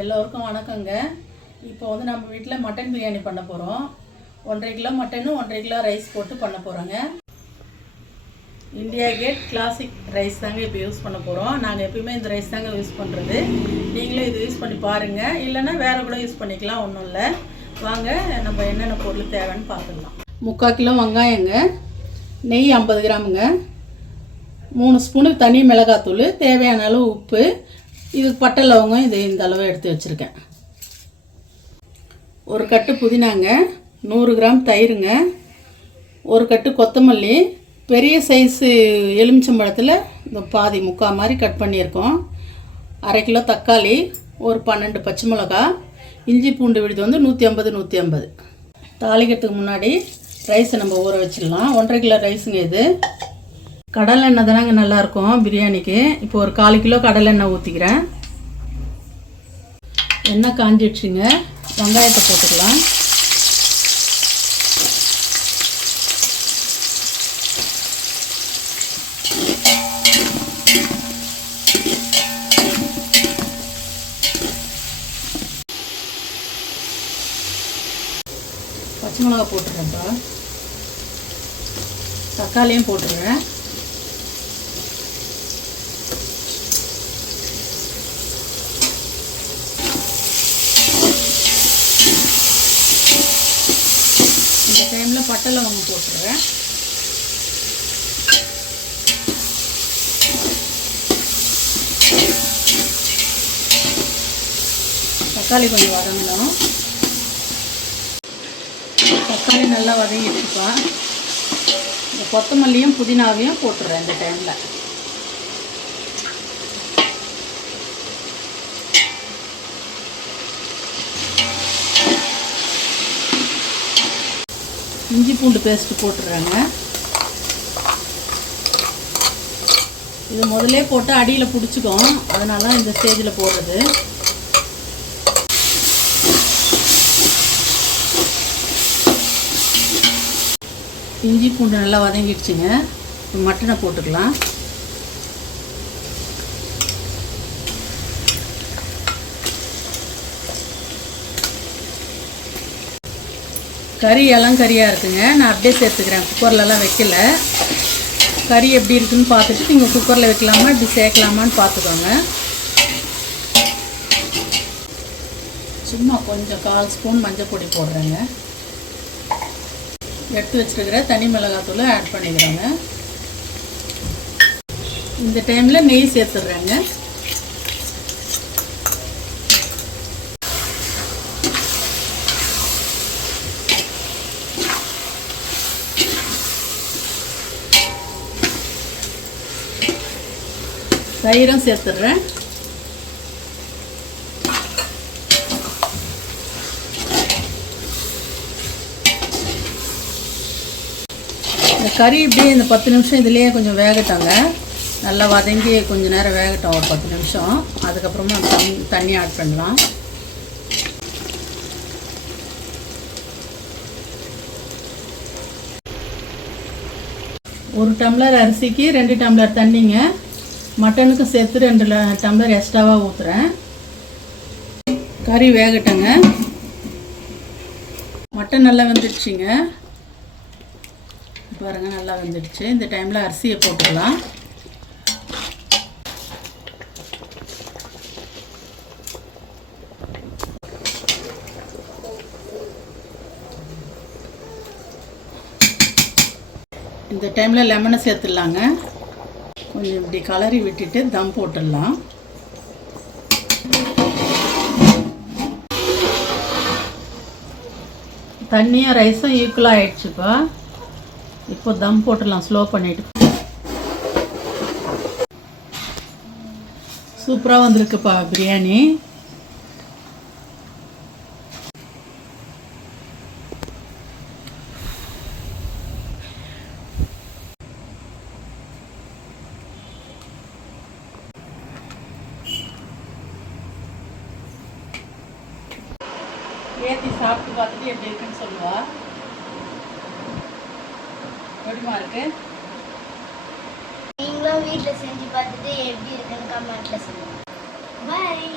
எல்லோருக்கும் வணக்கங்க. இப்போ வந்து நம்ம வீட்டில் மட்டன் பிரியாணி பண்ண போகிறோம். 1.5 கிலோ மட்டனு 1.5 கிலோ ரைஸ் போட்டு பண்ண போகிறோங்க. இந்தியா கேட் கிளாசிக் ரைஸ் தாங்க இப்போ யூஸ் பண்ண போகிறோம். நாங்கள் எப்பயுமே இந்த ரைஸ் தாங்க யூஸ் பண்ணுறது. நீங்களும் இது யூஸ் பண்ணி பாருங்கள், இல்லைன்னா வேறு கூட யூஸ் பண்ணிக்கலாம், ஒன்றும் இல்லை. வாங்க நம்ம என்னென்ன பொருள் தேவைன்னு பார்த்துக்கலாம். 3/4 கிலோ வெங்காயங்க, நெய் 50 கிராமுங்க, 3 ஸ்பூனு தனி மிளகாத்தூள், தேவையான அளவு உப்பு, இது பட்டை லவங்கம் இது இந்த அளவு எடுத்து வச்சுருக்கேன். ஒரு கட்டு புதினாங்க, 100 கிராம் தயிருங்க, ஒரு கட்டு கொத்தமல்லி, பெரிய சைஸு எலுமிச்சம்பழத்தில் இந்த பாதி முக்கால் மாதிரி கட் பண்ணியிருக்கோம், 1/2 கிலோ தக்காளி, ஒரு 12 பச்சை மிளகா, இஞ்சி பூண்டு விழுது வந்து 150. தாளிக்கிறதுக்கு முன்னாடி ரைஸை நம்ம ஊற வச்சிடலாம். 1.5 கிலோ ரைஸுங்க இது. கடலை எண்ணெய் தானங்க நல்லாயிருக்கும் பிரியாணிக்கு. இப்போ ஒரு 1/4 கிலோ கடலை எண்ணெய் ஊற்றிக்கிறேன். எண்ணெய் காஞ்சிடுச்சுங்க, வெங்காயத்தை போட்டுக்கலாம். பச்சை மிளகா போட்டுறேன்ப்பா, தக்காளியும் போட்டுடுறேன். இந்த டைமில் பட்டை லவங்கம் போட்டுடுறேன். தக்காளி கொஞ்சம் வதங்கணும். தக்காளி நல்லா வதங்கிட்டுப்பா. இந்த கொத்தமல்லியும் புதினாவையும் போட்டுடுறேன் இந்த டைமில். இஞ்சி பூண்டு பேஸ்ட்டு போட்டுடுறேங்க. இது முதல்ல போட்டு அடியில் பிடிச்சிக்கும், அதனால தான் இந்த ஸ்டேஜில் போடுறது. இஞ்சி பூண்டு நல்லா வதங்கிடுச்சுங்க. மட்டனை போட்டுக்கலாம். கறி இளங்கறியாக இருக்குங்க, நான் அப்படியே சேர்த்துக்கிறேன், குக்கர்லலாம் வைக்கல. கறி எப்படி இருக்குன்னு பார்த்துட்டு நீங்கள் குக்கரில் வைக்கலாமா இப்படி சேர்க்கலாமான்னு பார்த்துக்கோங்க. சும்மா கொஞ்சம் 1/4 ஸ்பூன் மஞ்சள் பொடி போடுறேங்க. எடுத்து வச்சுருக்கிற தனி மிளகாத்தூள் ஆட் பண்ணிக்கிறேங்க. இந்த டைமில் நெய் சேர்த்துடுறேங்க. தயிரும் சேர்த்துடுறேன். இந்த கறி இப்படியே இந்த 10 நிமிஷம் இதுலேயே கொஞ்சம் வேகட்டாங்க, நல்லா வதங்கி கொஞ்சம் நேரம் வேகட்டும், ஒரு 10 நிமிஷம். அதுக்கப்புறமா தண்ணி ஆட் பண்ணலாம். ஒரு டம்ளர் அரிசிக்கு 2 டம்ளர் தண்ணிங்க. மட்டனுக்கு சேர்த்து 2 டம்ளர் எக்ஸ்ட்ராவாக ஊற்றுறேன். கறி வேகட்டங்க. மட்டன் நல்லா வெந்துடுச்சுங்க பாருங்கள், நல்லா வெந்துடுச்சு. இந்த டைமில் அரிசியை போட்டுக்கலாம். இந்த டைமில் லெமனை சேர்த்துடலாங்க. கொஞ்சம் இப்படி கலரி விட்டுட்டு தம் போட்டுடலாம். தண்ணியும் ரைஸும் ஈக்குவலாக ஆயிடுச்சுப்பா. இப்போ தம் போட்டுடலாம் ஸ்லோ பண்ணிவிட்டு. சூப்பராக வந்திருக்குப்பா பிரியாணி. ஏற்றி சாப்பிட்டு பார்த்துட்டு எப்படி இருக்குன்னு சொல்லுவா. எப்படிமா இருக்கு? நீங்களும் வீட்டில் செஞ்சு பார்த்துட்டு எப்படி இருக்குன்னு கமெண்ட்டில் சொல்லுங்கள். பாய்.